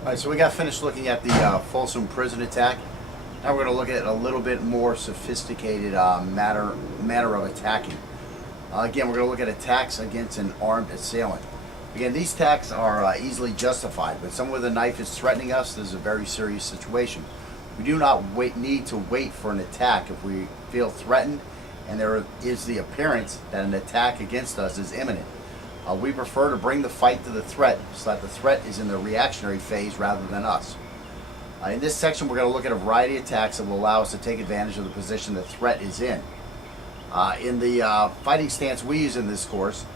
Alright, so we got finished looking at the Folsom prison attack. Now we're going to look at a little bit more sophisticated manner of attacking. Again, we're going to look at attacks against an armed assailant. Again, these attacks are easily justified. When someone with a knife is threatening us, this is a very serious situation. We do not need to wait for an attack if we feel threatened and there is the appearance that an attack against us is imminent. We prefer to bring the fight to the threat so that the threat is in the reactionary phase rather than us. In this section, we're going to look at a variety of attacks that will allow us to take advantage of the position the threat is in. In the fighting stance we use in this course,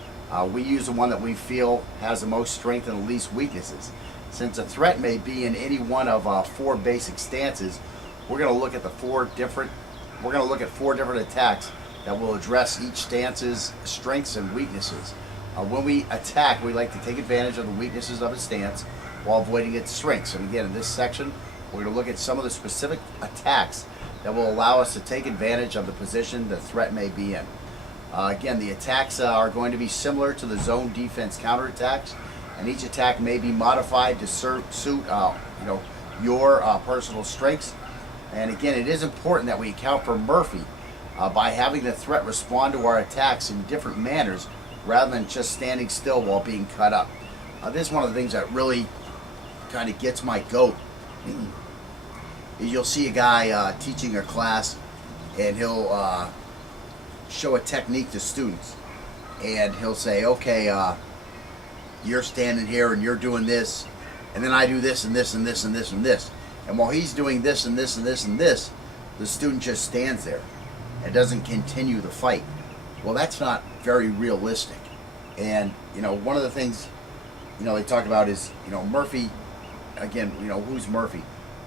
we use the one that we feel has the most strength and the least weaknesses. Since a threat may be in any one of four basic stances, we're going to look at four different attacks that will address each stance's strengths and weaknesses. When we attack, we like to take advantage of the weaknesses of a stance while avoiding its strengths. And again, in this section, we're going to look at some of the specific attacks that will allow us to take advantage of the position the threat may be in. Again, the attacks are going to be similar to the zone defense counterattacks, and each attack may be modified to suit your personal strengths. And again, it is important that we account for Murphy by having the threat respond to our attacks in different manners rather than just standing still while being cut up. This is one of the things that really kind of gets my goat. Is you'll see a guy teaching a class, and he'll show a technique to students, and he'll say, okay, you're standing here and you're doing this, and then I do this and this and this and this and this, and while he's doing this and this and this and this, the student just stands there and doesn't continue the fight. Well, that's not very realistic. And one of the things they talk about is Murphy. Again, who's Murphy?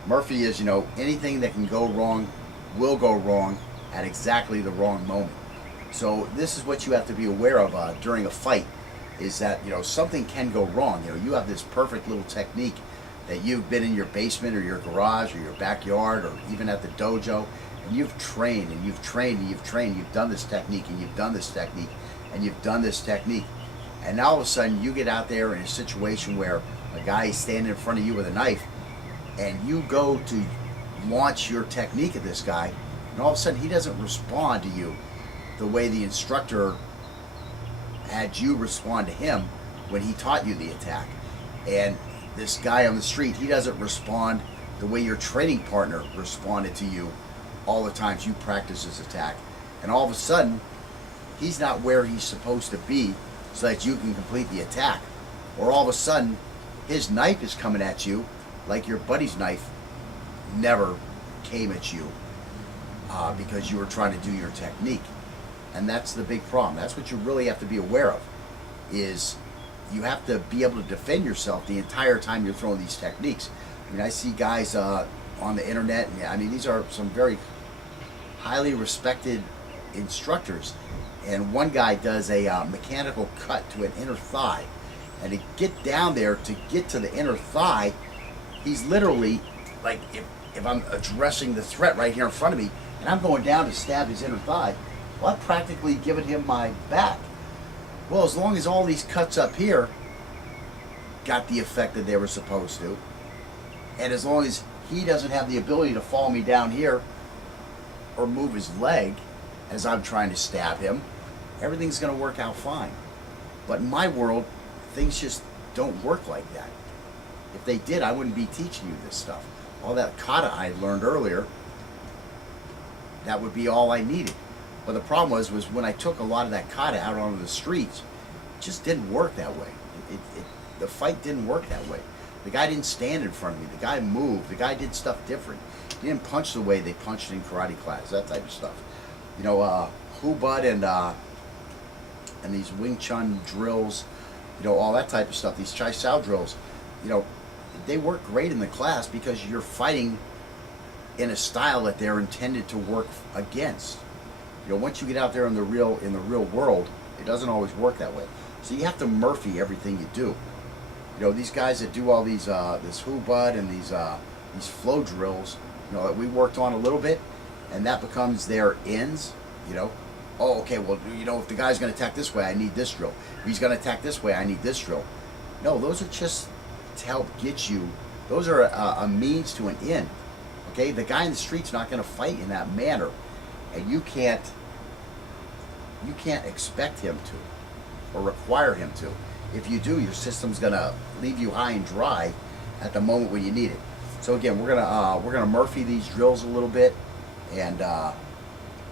Murphy is anything that can go wrong will go wrong at exactly the wrong moment. So this is what you have to be aware of during a fight, is that something can go wrong. You have this perfect little technique that you've been in your basement or your garage or your backyard or even at the dojo, and you've trained and you've trained and you've trained. You've done this technique and you've done this technique and you've done this technique, and now all of a sudden you get out there in a situation where a guy is standing in front of you with a knife, and you go to launch your technique at this guy, and all of a sudden he doesn't respond to you the way the instructor had you respond to him when he taught you the attack. And this guy on the street, he doesn't respond the way your training partner responded to you all the times you practice his attack. And all of a sudden, he's not where he's supposed to be so that you can complete the attack. Or all of a sudden, his knife is coming at you like your buddy's knife never came at you because you were trying to do your technique. And that's the big problem. That's what you really have to be aware of, is you have to be able to defend yourself the entire time you're throwing these techniques. I see guys on the internet, and these are some very highly respected instructors, and one guy does a mechanical cut to an inner thigh, and to get down there to get to the inner thigh, he's literally like, if I'm addressing the threat right here in front of me and I'm going down to stab his inner thigh, well, I've practically given him my back. Well, as long as all these cuts up here got the effect that they were supposed to, and as long as he doesn't have the ability to fall me down here or move his leg as I'm trying to stab him, everything's going to work out fine. But in my world, things just don't work like that. If they did, I wouldn't be teaching you this stuff. All that kata I learned earlier, that would be all I needed. But the problem was when I took a lot of that kata out onto the streets, it just didn't work that way. The fight didn't work that way. The guy didn't stand in front of me. The guy moved. The guy did stuff different. He didn't punch the way they punched in karate class, that type of stuff. Hubud and these Wing Chun drills, all that type of stuff, these Chai Sao drills, they work great in the class because you're fighting in a style that they're intended to work against. Once you get out there in the real world, it doesn't always work that way. So you have to Murphy everything you do. These guys that do all these this Hubud and these flow drills, that we worked on a little bit, and that becomes their ends. Oh, okay, well, if the guy's going to attack this way, I need this drill. If he's going to attack this way, I need this drill. No, those are just to help get you Those are a means to an end. Okay, the guy in the street's not going to fight in that manner, and you can't expect him to or require him to. If you do, your system's going to leave you high and dry at the moment when you need it. So again, we're gonna Murphy these drills a little bit and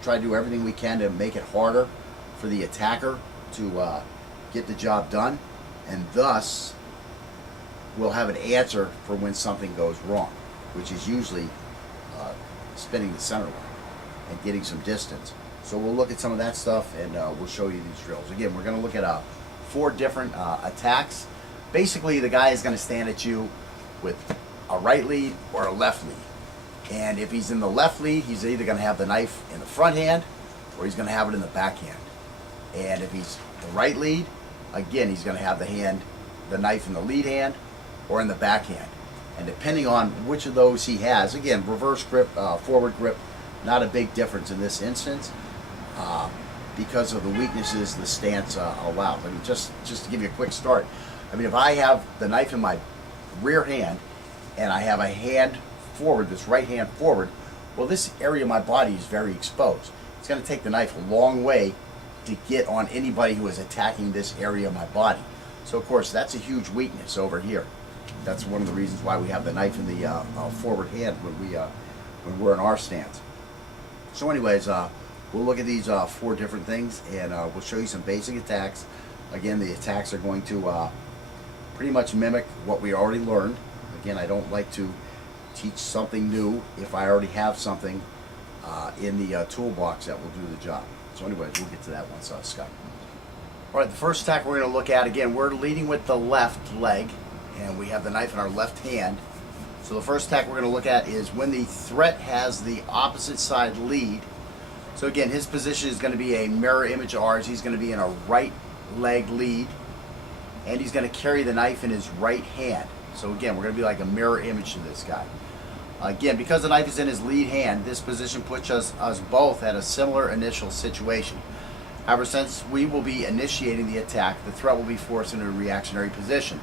try to do everything we can to make it harder for the attacker to get the job done, and thus we'll have an answer for when something goes wrong, which is usually spinning the center line and getting some distance. So we'll look at some of that stuff, and we'll show you these drills. Again, we're going to look at 4 different attacks. Basically, the guy is going to stand at you with a right lead or a left lead. And if he's in the left lead, he's either going to have the knife in the front hand or he's going to have it in the back hand. And if he's the right lead, again, he's going to have the knife in the lead hand or in the back hand. And depending on which of those he has, again, reverse grip, forward grip, not a big difference in this instance because of the weaknesses the stance allows. I mean, just to give you a quick start, I mean, if I have the knife in my rear hand and I have a hand forward, this right hand forward, well, this area of my body is very exposed. It's going to take the knife a long way to get on anybody who is attacking this area of my body. So, of course, that's a huge weakness over here. That's one of the reasons why we have the knife in the forward hand when we're in our stance. So anyways, we'll look at these 4 different things, and we'll show you some basic attacks. Again, the attacks are going to pretty much mimic what we already learned. Again, I don't like to teach something new if I already have something in the toolbox that will do the job. So anyways, we'll get to that once Scott. All right, the first attack we're going to look at, again, we're leading with the left leg, and we have the knife in our left hand. So the first attack we're going to look at is when the threat has the opposite side lead. So again, his position is going to be a mirror image of ours. He's going to be in a right leg lead, and he's going to carry the knife in his right hand. So again, we're going to be like a mirror image to this guy. Again, because the knife is in his lead hand, this position puts us both at a similar initial situation. However, since we will be initiating the attack, the threat will be forced into a reactionary position.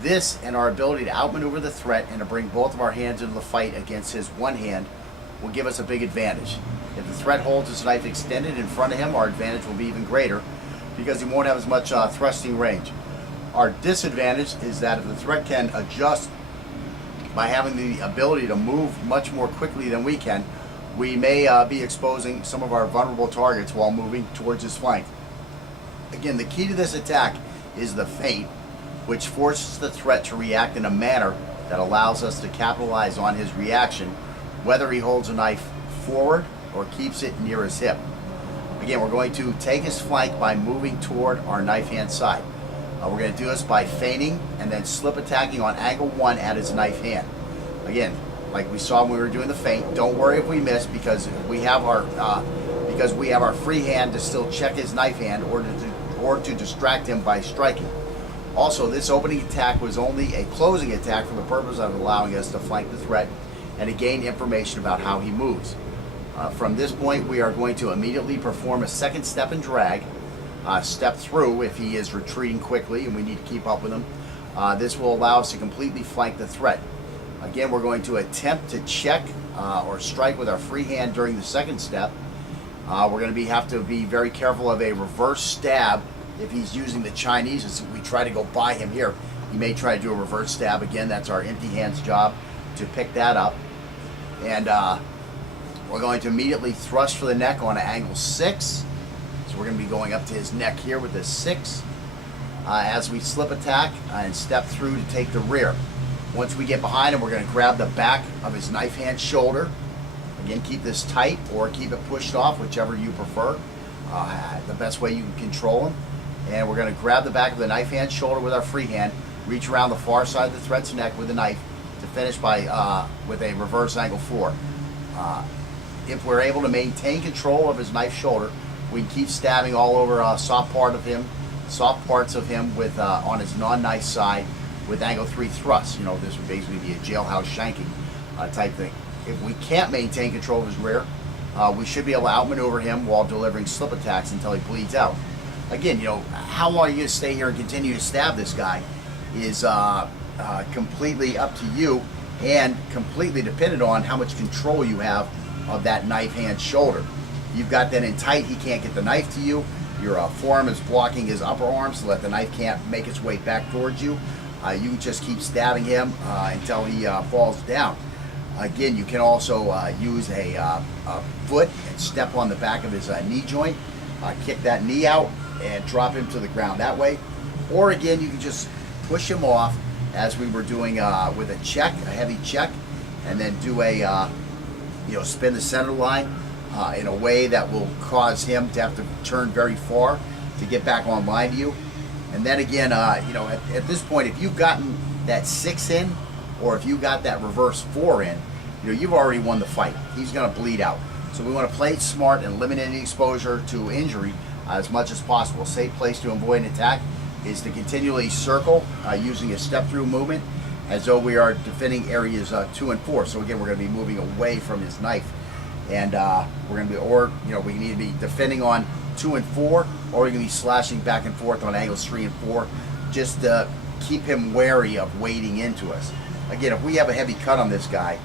This and our ability to outmaneuver the threat and to bring both of our hands into the fight against his one hand will give us a big advantage. If the threat holds his knife extended in front of him, our advantage will be even greater because he won't have as much thrusting range. Our disadvantage is that if the threat can adjust by having the ability to move much more quickly than we can, we may be exposing some of our vulnerable targets while moving towards his flank. Again, the key to this attack is the feint, which forces the threat to react in a manner that allows us to capitalize on his reaction, whether he holds a knife forward or keeps it near his hip. Again, we're going to take his flank by moving toward our knife hand side. We're going to do this by feinting and then slip attacking on angle 1 at his knife hand. Again, like we saw when we were doing the feint, don't worry if we miss because we have our free hand to still check his knife hand or to distract him by striking. Also, this opening attack was only a closing attack for the purpose of allowing us to flank the threat and to gain information about how he moves. From this point, we are going to immediately perform a second step and drag, step through if he is retreating quickly and we need to keep up with him. This will allow us to completely flank the threat. Again, we're going to attempt to check or strike with our free hand during the second step. We're going to have to be very careful of a reverse stab. If he's using the Chinese, as we try to go by him here, he may try to do a reverse stab. Again, that's our empty hands job to pick that up. And we're going to immediately thrust for the neck on angle 6. So we're going to be going up to his neck here with this 6 as we slip attack and step through to take the rear. Once we get behind him, we're going to grab the back of his knife hand shoulder. Again, keep this tight or keep it pushed off, whichever you prefer. The best way you can control him. And we're going to grab the back of the knife hand shoulder with our free hand, reach around the far side of the threat's neck with the knife to finish with a reverse angle 4. If we're able to maintain control of his knife shoulder, we can keep stabbing all over soft parts of him with on his non-knife side with angle 3 thrusts. You know, this would basically be a jailhouse shanking type thing. If we can't maintain control of his rear, we should be able to outmaneuver him while delivering slip attacks until he bleeds out. Again, you know, how long are you going to stay here and continue to stab this guy is completely up to you and completely dependent on how much control you have of that knife hand shoulder. You've got that in tight, he can't get the knife to you. Your forearm is blocking his upper arm so that the knife can't make its way back towards you. You just keep stabbing him until he falls down. Again, you can also use a foot and step on the back of his knee joint, kick that knee out and drop him to the ground that way. Or again, you can just push him off as we were doing with a check, a heavy check, and then do a spin the center line in a way that will cause him to have to turn very far to get back online to you. And then again, at this point, if you've gotten that 6 in, or if you got that reverse 4 in, you've already won the fight. He's going to bleed out. So we want to play it smart and limit any exposure to injury as much as possible. A safe place to avoid an attack is to continually circle using a step-through movement as though we are defending areas 2 and 4. So again, we're going to be moving away from his knife. And we're going to be, we need to be defending on 2 and 4, or we're going to be slashing back and forth on angles 3 and 4, just to keep him wary of wading into us. Again, if we have a heavy cut on this guy,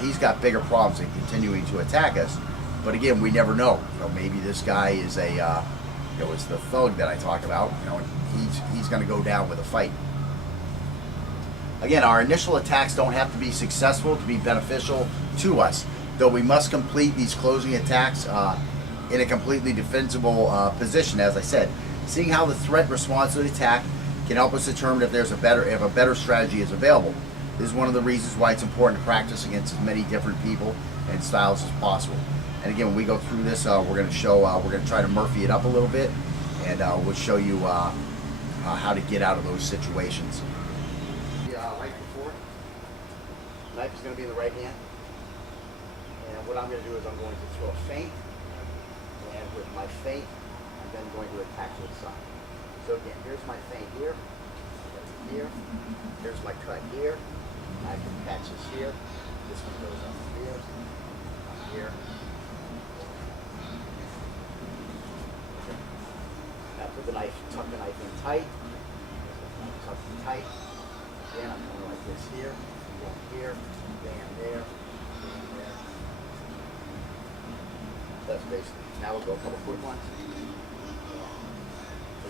he's got bigger problems in continuing to attack us. But again, we never know. Maybe this guy is is the thug that I talk about. And he's going to go down with a fight. Again, our initial attacks don't have to be successful to be beneficial to us, though we must complete these closing attacks in a completely defensible position. As I said, seeing how the threat responds to the attack can help us determine if a better strategy is available. This is one of the reasons why it's important to practice against as many different people and styles as possible. And again, when we go through this, we're going to try to Murphy it up a little bit, and we'll show you how to get out of those situations. Right before, knife is going to be in the right hand, and what I'm going to do is I'm going to throw a feint, and with my feint, I'm then going to attack to the side. So again, here's my feint here, here, here's my cut here. I can catch this here. This one goes up here, here. Now put the knife, tuck the knife in tight. Tuck it tight. Again, I'm going like this here, going here, bam there, bam there. That's basically. Now we'll go a couple quick ones.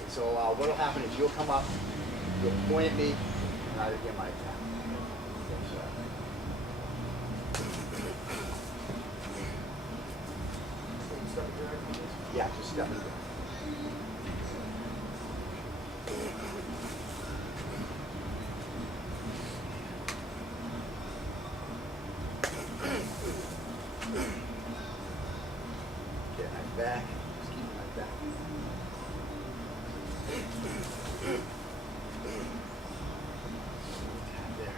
So what will happen is you'll come up, you'll point at me, and I'll get my attack. Yeah, just step into it. Get knife back. Just keep the knife back. There.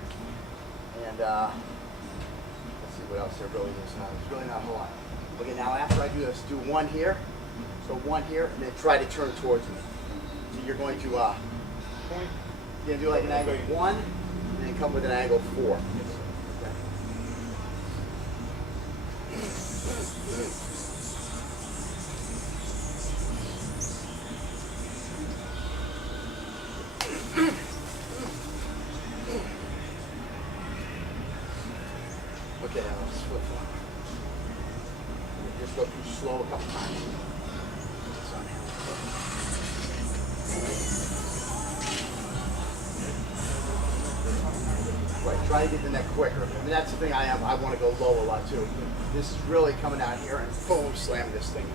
And let's see what else there really is. There's really not a whole lot. Okay, now after I do this, do one here. So one here, and then try to turn towards me. So you're going to point. You're going to do like an angle 1, and then come with an angle 4. Okay, now let's flip one. Just go too slow a couple times. Right, try to get the neck quicker. I mean, that's the thing I want to go low a lot too. This is really coming out here and boom, slam this thing.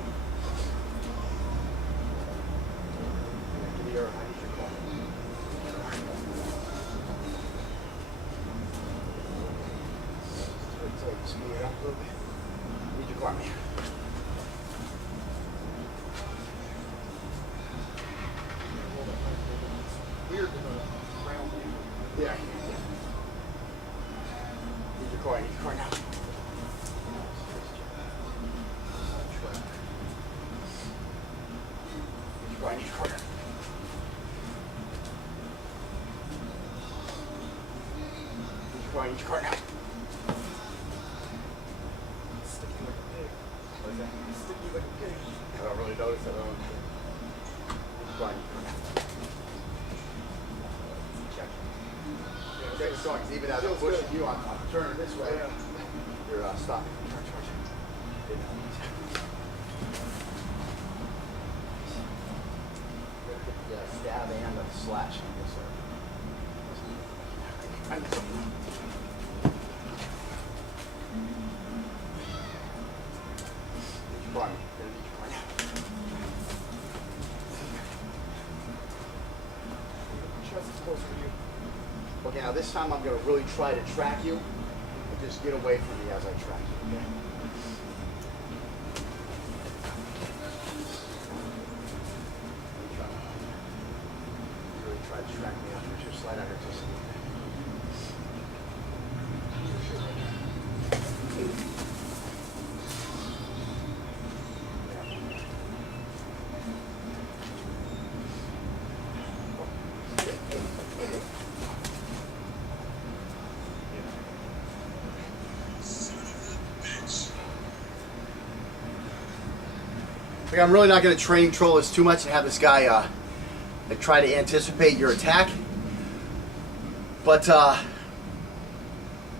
Speed it up a little bit. Need your car, man. Weird round view. Yeah. Need your car. I need your car now. Need your car. I need your car. Need your car. I need your car now. Sticky like a pig. I don't really notice it. Fine. Check. Yeah. check this out, because even as I'm pushing you, I'm turning this way. Yeah. You're stopping. The stab and the slash on this side. Okay, now this time I'm going to really try to track you and just get away from me as I track you, okay? Really try to track me after your slide out here just a little bit. Like, I'm really not going to train control this too much and have this guy like try to anticipate your attack. But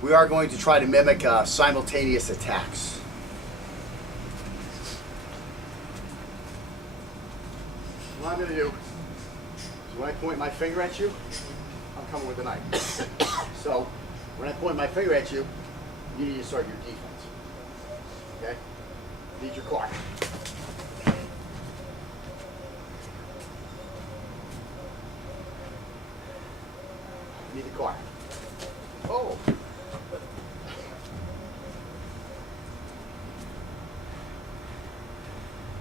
we are going to try to mimic simultaneous attacks. What I'm going to do is when I point my finger at you, I'm coming with the knife. So when I point my finger at you, you need to start your defense. Okay? Need your car. Need the car. Oh.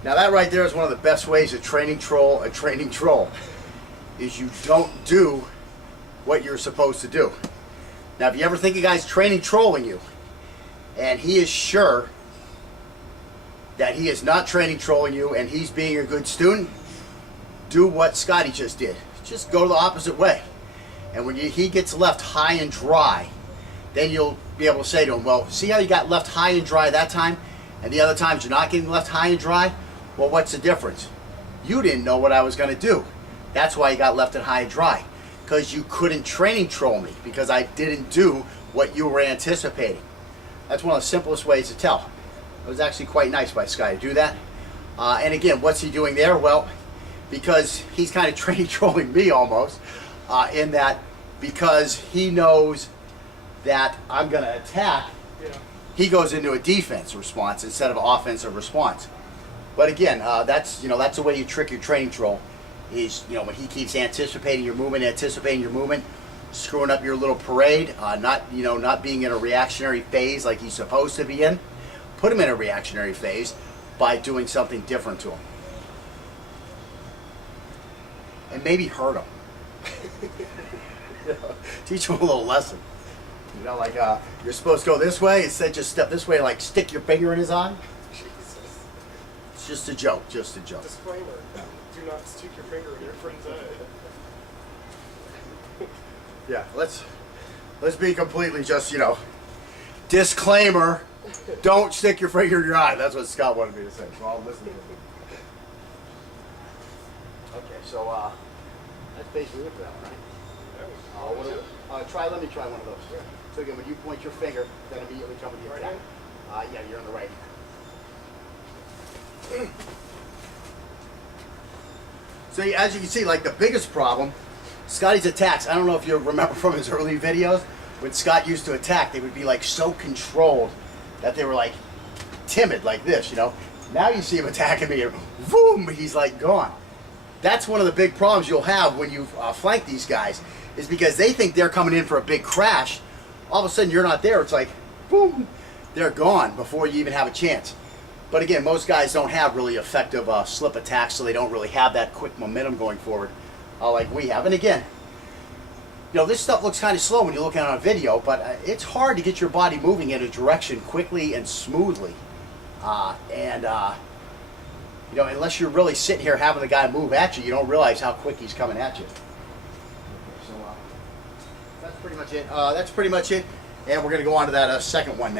Now that right there is one of the best ways to training troll a training troll. Is you don't do what you're supposed to do. Now if you ever think a guy's training trolling you and he is sure that he is not training trolling you and he's being a good student, do what Scotty just did. Just go the opposite way. And when he gets left high and dry, then you'll be able to say to him, well, see how you got left high and dry that time, and the other times you're not getting left high and dry? Well, what's the difference? You didn't know what I was going to do. That's why you got left and high and dry. Because you couldn't training troll me, because I didn't do what you were anticipating. That's one of the simplest ways to tell. It was actually quite nice by Sky to do that. And again, what's he doing there? Well, because he's kind of training trolling me almost. In that, because he knows that I'm going to attack, he goes into a defense response instead of an offensive response. But again, that's the way you trick your training troll. Is when he keeps anticipating your movement, screwing up your little parade, not being in a reactionary phase like he's supposed to be in. Put him in a reactionary phase by doing something different to him, and maybe hurt him. Teach him a little lesson. Like you're supposed to go this way, instead just step this way and like stick your finger in his eye. Jesus. It's just a joke, just a joke. Disclaimer, do not stick your finger in your friend's eye. Yeah, let's be completely just, disclaimer, don't stick your finger in your eye. That's what Scott wanted me to say, so I'll listen to him. Okay, so that's basically it for that one, right? Let me try one of those. Yeah. So again, when you point your finger, then immediately come with the attack. Yeah, you're on the right. So as you can see, like the biggest problem, Scotty's attacks, I don't know if you remember from his early videos, when Scott used to attack, they would be like so controlled that they were like timid like this, Now you see him attacking me and boom, he's like gone. That's one of the big problems you'll have when you flank these guys, is because they think they're coming in for a big crash. All of a sudden you're not there. It's like, boom, they're gone before you even have a chance. But again, most guys don't have really effective slip attacks, so they don't really have that quick momentum going forward like we have. And again, this stuff looks kind of slow when you look at it on a video, but it's hard to get your body moving in a direction quickly and smoothly. Unless you're really sitting here having the guy move at you, you don't realize how quick he's coming at you. So that's pretty much it. And we're going to go on to that second one now.